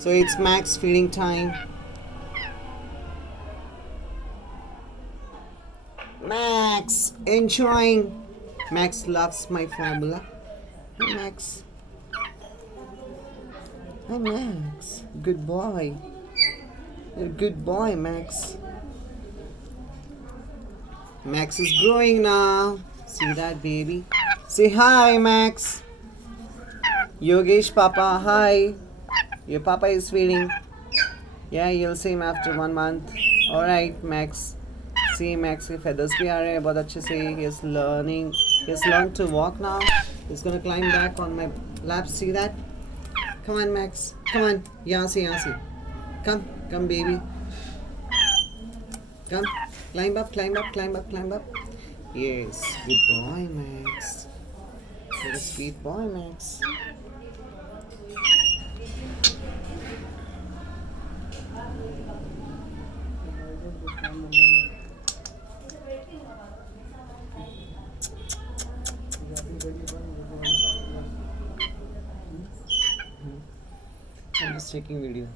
So it's Max feeding time. Max enjoying. Max loves my formula. Hey Max. Hi Max. Good boy. You're a good boy, Max. Max is growing now. See that baby? Say hi, Max. Yogesh Papa, hi. Your papa is feeding. Yeah, you'll see him after 1 month. Alright, Max. See Max के feathers भी आ रहे हैं बहुत अच्छे से. He's learning. He's learned to walk now. He's gonna climb back on my lap. See that? Come on, Max. Come on. यहाँ से. Come, baby. Come. Climb up. Yes, good boy, Max. You're a sweet boy, Max. I'm just taking video.